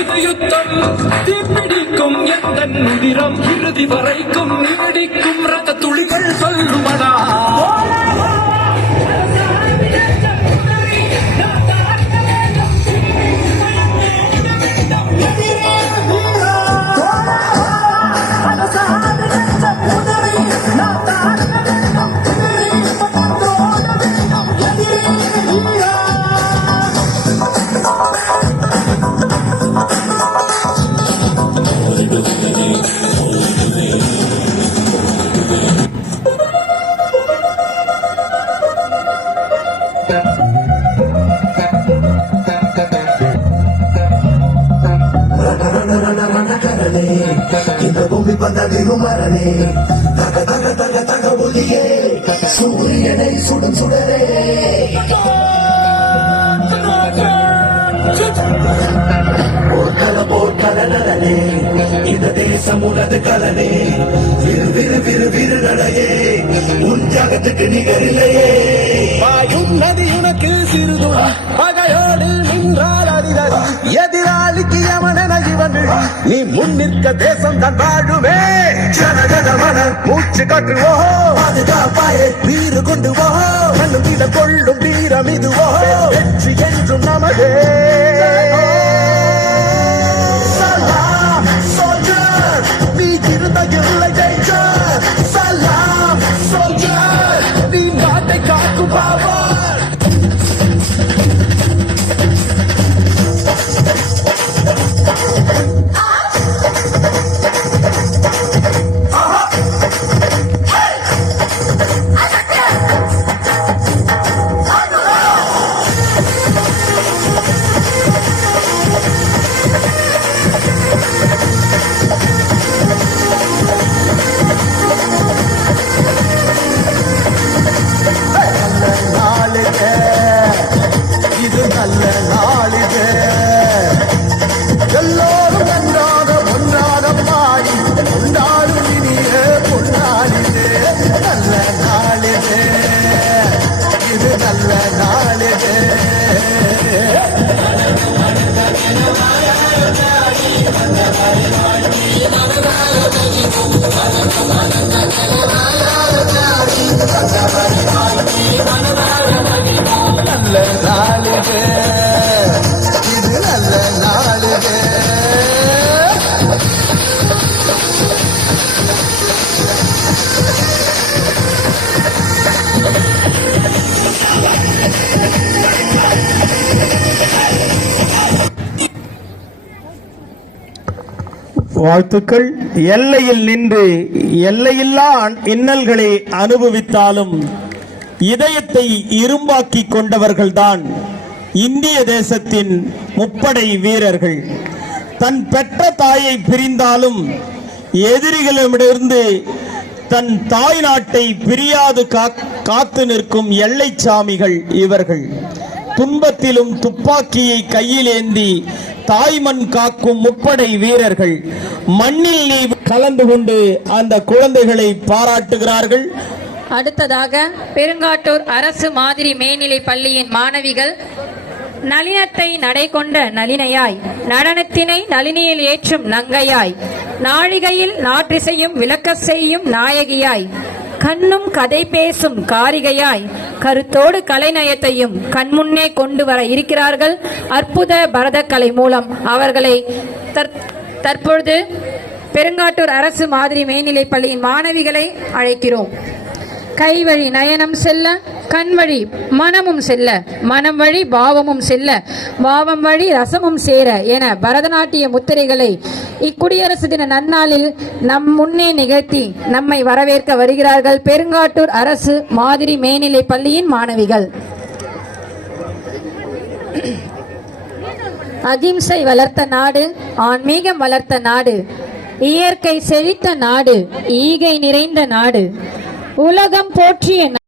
இது யுத்தம் தீப்பிடிக்கும் எந்த உதிரம் இறுதி வரைக்கும் நீடிக்கும் ரத்த துளிகள் சொல்லுமடா. இந்த பூமி பந்ததிரும் மரணே தக தக தக தக ஒளியே சூரியனை சுடும் சுடரே போர்க்கள நலனே இந்த தேசம் உனது கலனே விரு விரு விரு விரு நடையே உன் தியாகத்துக்கு நிகரில்லையே. பாயும் நதி உனக்கு சிறுதுணி பகையோடு நின்றால் அதிகாரி எதிராளிக்கு யமனென இவன் நீ முன்னிற்க தேசம் தான் வாழுமே. ஜனகணமன மூச்சு காற்றுவோ பாதுகாப்பாயே வீறு கொண்டு வோ மண்ணும் இட கொள்ளும் வீரம் இதுவோ வெற்றி என்றும் நமதே. நீ இருந்த இல்லை ஜெயிச்சர் சலாம் சோல்ஜர் நீ நாட்டை காக்கும் பாவா. இது நல்ல நாளிது எல்லோரும் ஒன்றாக ஒன்றாக பாடி கொண்டாடும் இனிய பொன்னாளிது. நல்ல நாளிது இது நல்ல நாளிது. நல்ல நாளிது இது நல்ல நாளிது. வாழ்த்துக்கள். எல்லையில் நின்று எல்லையில்லா இன்னல்களை அனுபவித்தாலும் இதயத்தை இரும்பாக்கி கொண்டவர்கள்தான் இந்திய தேசத்தின் முப்படை வீரர்கள். தன் பெற்ற தாயை பிரிந்தாலும் எதிரிகளிடமிருந்து தன் தாய் நாட்டை பிரியாது காத்து நிற்கும் எல்லை சாமிகள் இவர்கள். துன்பத்திலும் துப்பாக்கியை கையில் ஏந்தி தாய்மண் காக்கும் முப்படை வீரர்கள். மண்ணில் நீ கலந்து கொண்டு அந்த குழந்தைகளை பாராட்டுகிறார்கள். அடுத்ததாக பெருங்காட்டூர் அரசு மாதிரி மேல்நிலை பள்ளியின் மாணவிகள் நளினத்தை நடை கொண்ட நளினையாய் நடனத்தினை நளினியில் ஏற்றும் நங்கையாய் நாழிகையில் நாற்றிசையும் விளக்க செய்யும் நாயகியாய் கண்ணும் கதை பேசும் காரிகையாய் கருத்தோடு கலைநயத்தையும் கண்முன்னே கொண்டு வர இருக்கிறார்கள். அற்புத பரதக்கலை மூலம் அவர்களை தற்பொழுது பெருங்காட்டூர் அரசு மாதிரி மேல்நிலை பள்ளியின் மாணவிகளை அழைக்கிறோம். கைவழி நயனம் செல்ல கண்வழி மனமும் செல்ல மனம் வழி பாவமும் செல்ல பாவம் வழி ரசமும் சேர என பரதநாட்டிய முத்திரைகளை இக்குடியரசு தின நன்னாளில் நம் முன்னே நிகழ்த்தி நம்மை வரவேற்க வருகிறார்கள் பெருங்காட்டூர் அரசு மாதிரி மேல்நிலை பள்ளியின் மாணவிகள். அகிம்சை வளர்த்த நாடு, ஆன்மீகம் வளர்த்த நாடு, இயற்கை செழித்த நாடு, ஈகை நிறைந்த நாடு, உலகம் போற்றிய